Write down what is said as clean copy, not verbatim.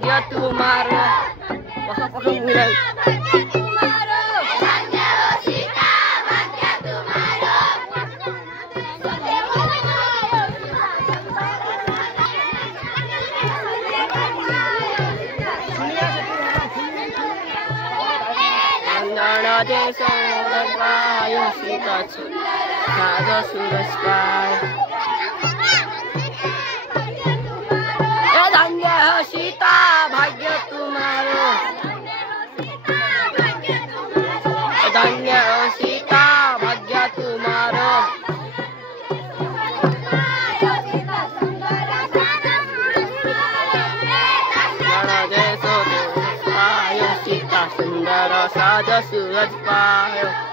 भाग्य तुम्हारो देश पायो सीता साझा सूरज पायो धन्य हो सीता भाग्य तुम्हारो धन्य हो सीता भाग्य तुम्हारो देश पायो सीता सुंदर साझा सूरज पायो